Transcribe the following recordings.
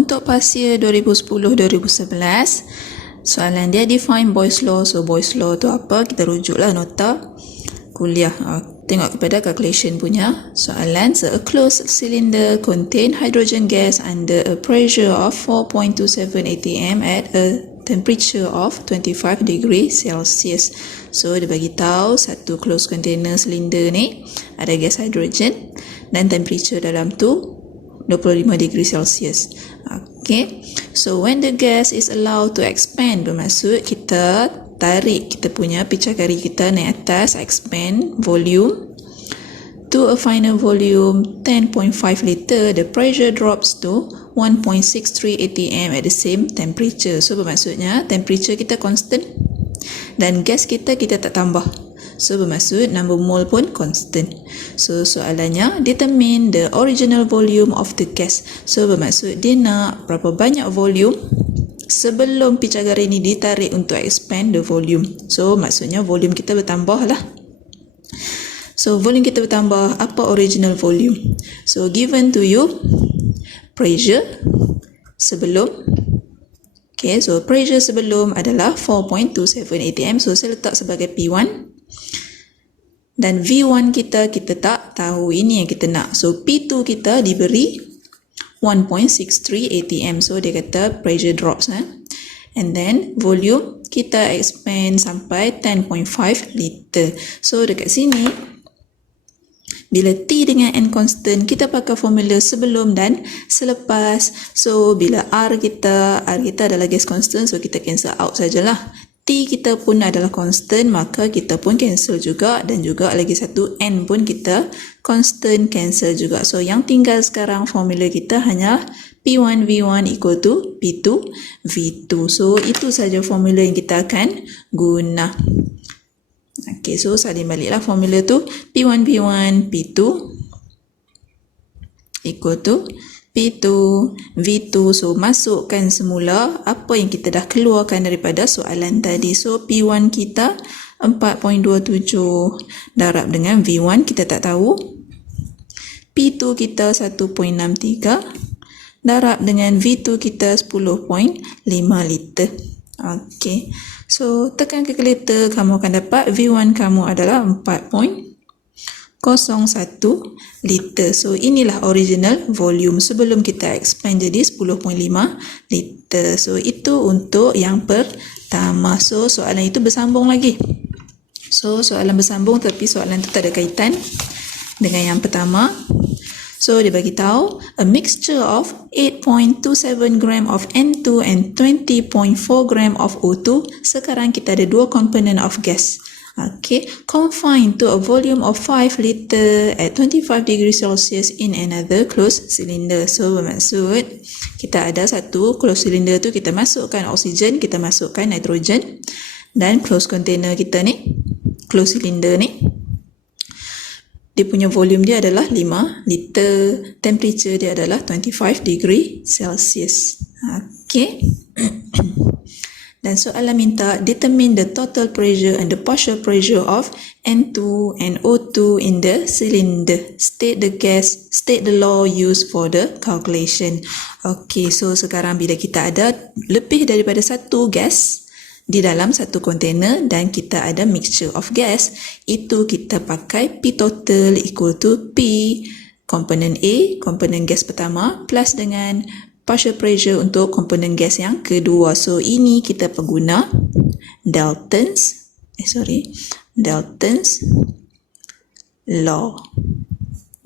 untuk pasia 2010-2011, soalan dia define Boyle's law. So Boyle's law tu apa? Kita rujuklah nota kuliah. Tengok kepada calculation punya soalan. So a closed cylinder contain hydrogen gas under a pressure of 4.27 atm at a temperature of 25 degree Celsius. So dia bagi tahu satu closed container cylinder ni ada gas hidrogen dan temperature dalam tu 25 degree Celsius. Okay. So when the gas is allowed to expand, bermaksud kita tarik kita punya picakari kita naik atas, expand volume to a final volume 10.5 liter, the pressure drops to 1.63 atm at the same temperature. So bermaksudnya temperature kita constant dan gas kita tak tambah. So bermaksud number mole pun constant. So soalannya determine the original volume of the gas. So bermaksud dia nak berapa banyak volume sebelum picagari ni ditarik untuk expand the volume. So maksudnya volume kita bertambah lah. So volume kita bertambah, apa original volume? So given to you pressure sebelum. Okay, so pressure sebelum adalah 4.27 atm. So saya letak sebagai P1. Dan V1 kita tak tahu, ini yang kita nak. So P2 kita diberi 1.63 atm. So dia kata pressure drops. And then volume kita expand sampai 10.5 liter. So dekat sini, bila T dengan N constant, kita pakai formula sebelum dan selepas. So bila R kita adalah gas constant, so kita cancel out sajalah. T kita pun adalah constant, maka kita pun cancel juga, dan juga lagi satu N pun kita constant, cancel juga. So yang tinggal sekarang formula kita hanya P1 V1 equal to P2 V2. So itu saja formula yang kita akan guna. Okay, so salin baliklah formula tu. P1 V1 P2 equal to P2 V2. So masukkan semula apa yang kita dah keluarkan daripada soalan tadi. So P1 kita 4.27 darab dengan V1 kita tak tahu. P2 kita 1.63 darab dengan V2 kita 10.5 liter. Okey. So tekan kalkulator, kamu akan dapat V1 kamu adalah 4.01 liter. So inilah original volume sebelum kita expand jadi 10.5 liter. So itu untuk yang pertama. So soalan itu bersambung lagi. So soalan bersambung tapi soalan itu tak ada kaitan dengan yang pertama. So dia bagi tahu a mixture of 8.27 gram of N2 and 20.4 gram of O2. Sekarang kita ada dua komponen of gas. Okay, confined to a volume of 5 liter at 25 degree Celsius in another closed cylinder. So bermaksud kita ada satu closed cylinder tu, kita masukkan oksigen, kita masukkan nitrogen, dan closed container kita ni, closed cylinder ni, dia punya volume dia adalah 5 liter, temperature dia adalah 25 degree Celsius. Okay. Dan soalan minta determine the total pressure and the partial pressure of N2 and O2 in the cylinder. State the law used for the calculation. Okay, so sekarang bila kita ada lebih daripada satu gas di dalam satu container dan kita ada mixture of gas, itu kita pakai P total equal to P komponen A, komponen gas pertama, plus dengan partial pressure untuk komponen gas yang kedua. So ini kita pengguna Dalton's law.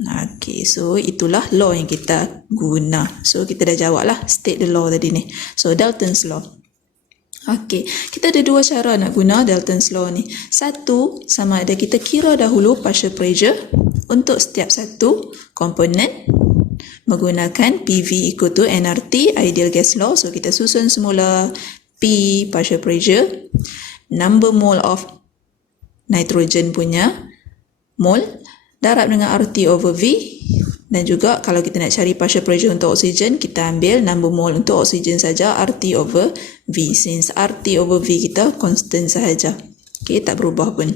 Okay, so itulah law yang kita guna. So kita dah jawab lah state the law tadi ni. So Dalton's law. Okay, kita ada dua cara nak guna Dalton's law ni. Satu, sama ada kita kira dahulu partial pressure untuk setiap satu komponen menggunakan PV equal to nRT, ideal gas law. So kita susun semula P partial pressure, number mole of nitrogen punya mole, darab dengan RT over V, dan juga kalau kita nak cari partial pressure untuk oksigen, kita ambil number mole untuk oksigen saja, RT over V, since RT over V kita constant sahaja. Okay, tak berubah pun.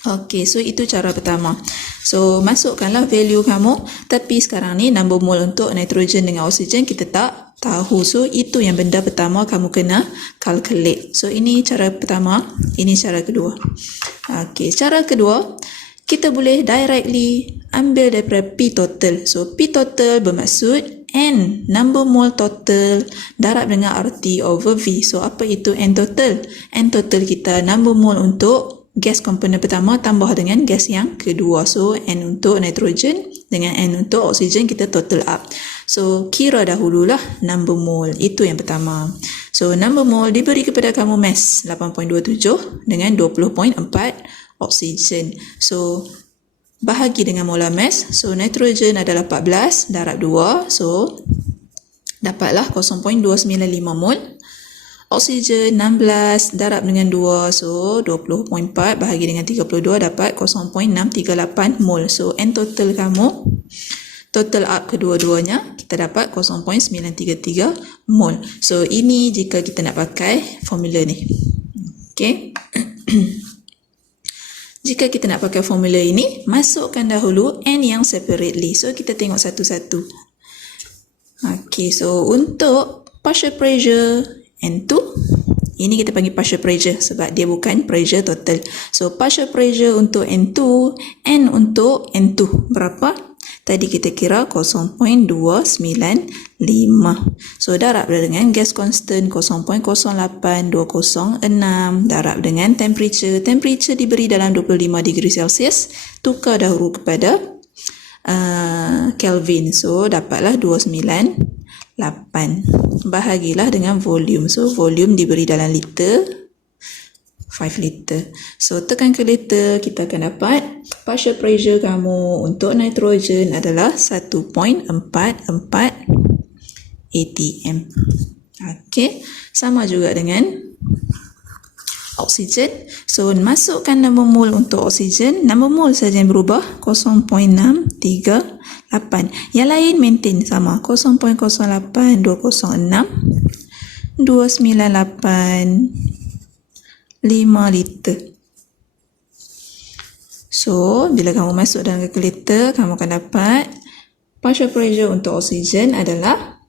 Okay, so itu cara pertama. So masukkanlah value kamu, tapi sekarang ni number mole untuk nitrogen dengan oksigen kita tak tahu. So itu yang benda pertama kamu kena calculate. So ini cara pertama, ini cara kedua. Okey, cara kedua, kita boleh directly ambil daripada P total. So P total bermaksud N, number mole total darab dengan RT over V. So apa itu N total? N total kita number mole untuk gas komponen pertama tambah dengan gas yang kedua. So N untuk nitrogen dengan N untuk oksigen kita total up. So kira dahululah number mole. Itu yang pertama. So number mole diberi kepada kamu mass 8.27 dengan 20.4 oksigen. So bahagi dengan molar mass. So nitrogen adalah 14 darab 2. So dapatlah 0.295 mol. Oksigen 16 darab dengan 2. So 20.4 bahagi dengan 32 dapat 0.638 mol. So N total kamu, total up kedua-duanya, kita dapat 0.933 mol. So ini jika kita nak pakai formula ni. Okay. Jika kita nak pakai formula ini, masukkan dahulu N yang separately. So kita tengok satu-satu. Okay, so untuk partial pressure N2, ini kita panggil partial pressure sebab dia bukan pressure total. So partial pressure untuk N2, N untuk N2 berapa? Tadi kita kira 0.295. So darab dengan gas constant 0.08206 darab dengan temperature. Temperature diberi dalam 25 degree Celsius. Tukar dahulu kepada Kelvin. So dapatlah 298. Bahagilah dengan volume. So volume diberi dalam liter, 5 liter. So tekan ke liter, kita akan dapat partial pressure kamu untuk nitrogen adalah 1.44 atm. Okey, sama juga dengan oksigen. So masukkan number mole untuk oksigen, number mole saja yang berubah 0.638. Yang lain maintain sama 0.08206 298 5 liter. So bila kamu masuk dalam kalkulator, kamu akan dapat partial pressure untuk oksigen adalah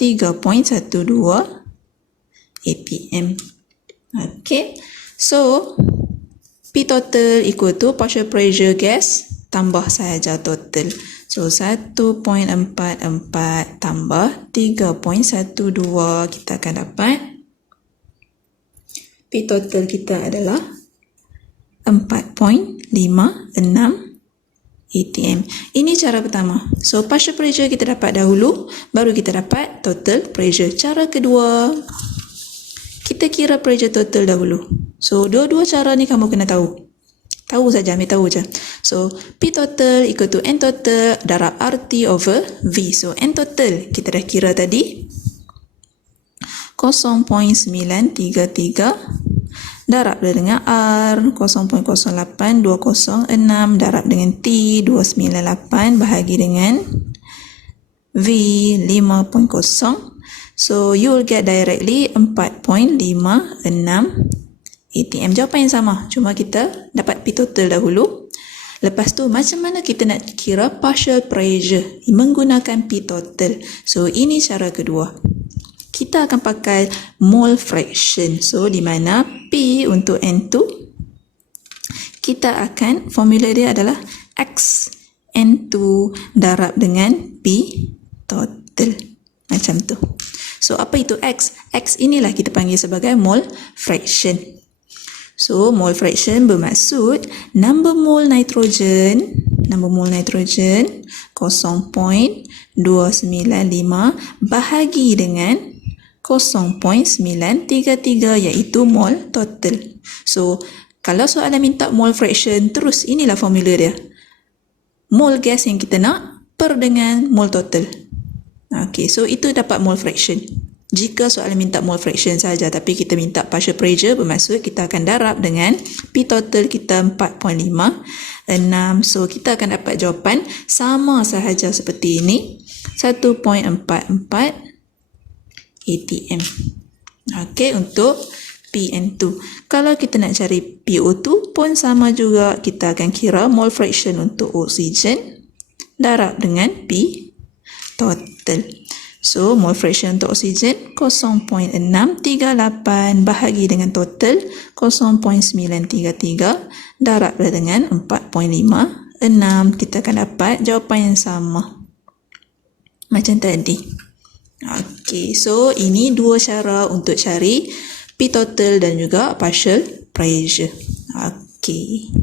3.12 atm. Okay, so P total equal to partial pressure gas tambah sahaja total. So 1.44 tambah 3.12, kita akan dapat P total kita adalah 4.56 atm. Ini cara pertama. So partial pressure kita dapat dahulu, baru kita dapat total pressure. Cara kedua, kita kira pressure total dahulu. So dua-dua cara ni kamu kena tahu. Tahu saja, ambil tahu je. So P total equal to N total darab RT over V. So N total kita dah kira tadi 0.933 darab dengan R 0.08206 darab dengan T 298 bahagi dengan V 5.0. So you will get directly 4.56 atm. Jawapan yang sama, cuma kita dapat P total dahulu. Lepas tu macam mana kita nak kira partial pressure menggunakan P total. So ini cara kedua. Kita akan pakai mole fraction. So di mana P untuk N2, kita akan formula dia adalah X N2 darab dengan P total. Macam tu. So apa itu X? X inilah kita panggil sebagai mole fraction. So mole fraction bermaksud number mole nitrogen 0.295 bahagi dengan 0.933 iaitu mole total. So kalau soalan minta mole fraction, terus inilah formula dia. Mole gas yang kita nak per dengan mole total. Okay, so itu dapat mole fraction. Jika soalan minta mole fraction saja, tapi kita minta partial pressure, bermaksud kita akan darab dengan P total kita 4.56. So kita akan dapat jawapan sama sahaja seperti ini, 1.44 atm. Okey, untuk PN2. Kalau kita nak cari PO2 pun sama juga, kita akan kira mole fraction untuk oksigen darab dengan P total. So, mole fraction untuk oksigen 0.638 bahagi dengan total 0.933 darab dengan 4.56. Kita akan dapat jawapan yang sama macam tadi. Okey, so ini dua cara untuk cari P total dan juga partial pressure. Okey.